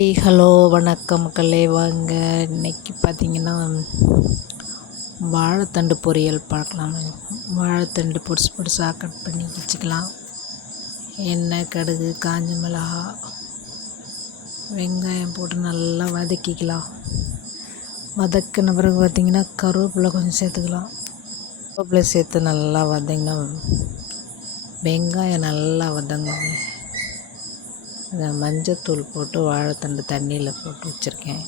Hey hello வணக்கம் மக்களே. வாங்க இன்னைக்கு பார்த்தீங்கன்னா வாழைத்தண்டு பொரியல் பார்க்கலாம். வாழைத்தண்டு பொடிசு பொடிசாக கட் பண்ணி வச்சுக்கலாம். எண்ணெய் கடுகு காஞ்ச மிளகா வெங்காயம் போட்டு நல்லா வதக்கிக்கலாம். வதக்கின பிறகு பார்த்திங்கன்னா கருவேப்பிலை கொஞ்சம் சேர்த்துக்கலாம். கருவேப்பிலை சேர்த்து நல்லா வதங்கினா வெங்காயம் நல்லா வதங்கணும். மஞ்சத்தூள் போட்டு வாழைத்தண்டு தண்ணியில் போட்டு வச்சுருக்கேன்.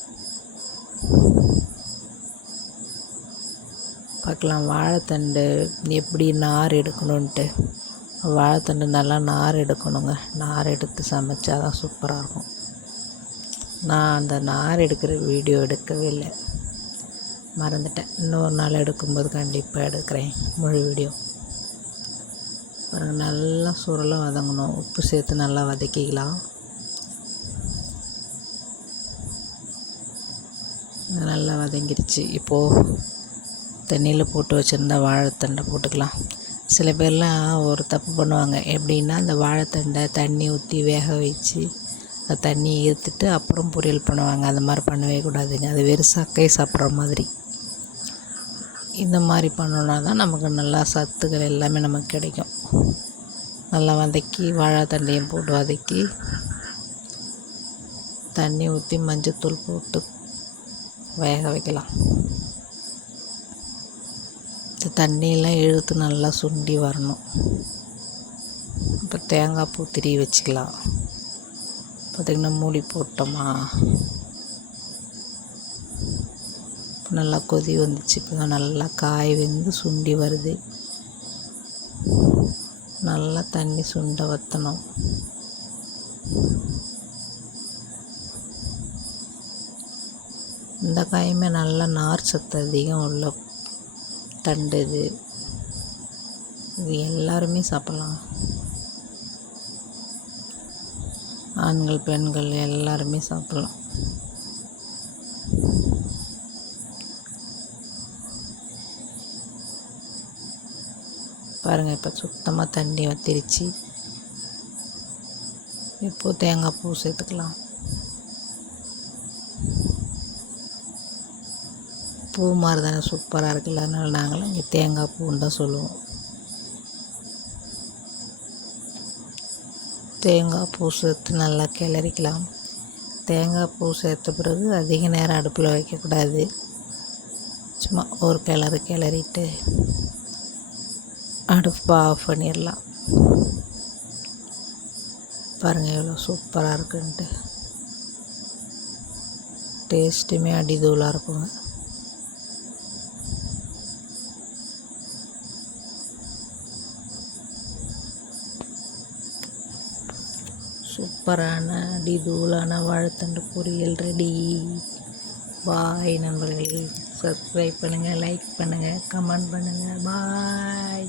பார்க்கலாம் வாழைத்தண்டு எப்படி நார் எடுக்கணுன்ட்டு வாழைத்தண்டு நல்லா நார் எடுக்கணுங்க. நார் எடுத்து சமைச்சா தான் சூப்பராக இருக்கும். நான் அந்த நார் எடுக்கிற வீடியோ எடுக்கவே இல்லை. மறந்துட்டேன். இன்னொரு நாள் எடுக்கும்போது கண்டிப்பாக எடுக்கிறேன் முழு வீடியோ. பாருங்கள் நல்லா சுருளாக வதங்கணும். உப்பு சேர்த்து நல்லா வதக்கிக்கலாம். நல்லா வதங்கிடுச்சு இப்போது தண்ணியில் போட்டு வச்சுருந்தா வாழைத்தண்டை போட்டுக்கலாம். சில பேர்லாம் ஒரு தப்பு பண்ணுவாங்க. எப்படின்னா அந்த வாழைத்தண்டை தண்ணி ஊற்றி வேக வச்சு அந்த தண்ணியை ஈர்த்துட்டு அப்புறம் பொரியல் பண்ணுவாங்க. அந்த மாதிரி பண்ணவே கூடாதுங்க. அது வெறும் சக்கையை சாப்பிட்ற மாதிரி. இந்த மாதிரி பண்ணோன்னா தான் நமக்கு நல்லா சத்துக்கள் எல்லாமே நமக்கு கிடைக்கும். நல்லா வதக்கி வாழைத்தண்டையும் போட்டு வதக்கி தண்ணி ஊற்றி மஞ்சத்தூள் போட்டு வேக வைக்கலாம். இந்த தண்ணியெல்லாம் இழுத்து நல்லா சுண்டி வரணும். இப்போ தேங்காய் பூ திரி வச்சுக்கலாம். பார்த்திங்கன்னா மூடி போட்டோமா? நல்லா கொதி வந்துச்சு. இப்போ நல்லா காய் வெந்து சுண்டி வருது. நல்லா தண்ணி சுண்ட வற்றணும் இந்த காயுமே நல்லா நார் சத்து அதிகம் உள்ள தண்டு இது. இது எல்லாருமே சாப்பிட்லாம். ஆண்கள் பெண்கள் எல்லாருமே சாப்பிட்லாம். பாருங்கள் இப்போ சுத்தமாக தண்ணி வத்திருச்சு. இப்போது தேங்காய் பூ சேர்த்துக்கலாம். பூ மாதிரி தானே சூப்பராக இருக்குல்ல அதனால் நாங்களும் இங்கே தேங்காய் பூன்னு தான் சொல்லுவோம். தேங்காய் பூ சேர்த்து நல்லா கிளறிக்கலாம். தேங்காய் பூ சேர்த்த பிறகு அதிக நேரம் அடுப்பில் வைக்கக்கூடாது. சும்மா ஒரு கிளறு கிளறிட்டு. அடுப்பாக ஆஃப் பண்ணிடலாம். பாருங்கள் எவ்வளோ சூப்பராக இருக்குன்ட்டு. டேஸ்ட்டுமே அடிதூளாக இருக்குங்க. சூப்பரான அடிதூளான வாழைத்தண்டு பொரியல் ரெடி பாய் நண்பர்களே. சப்ஸ்கிரைப் பண்ணுங்கள் லைக் பண்ணுங்கள் கமெண்ட் பண்ணுங்கள் பாய்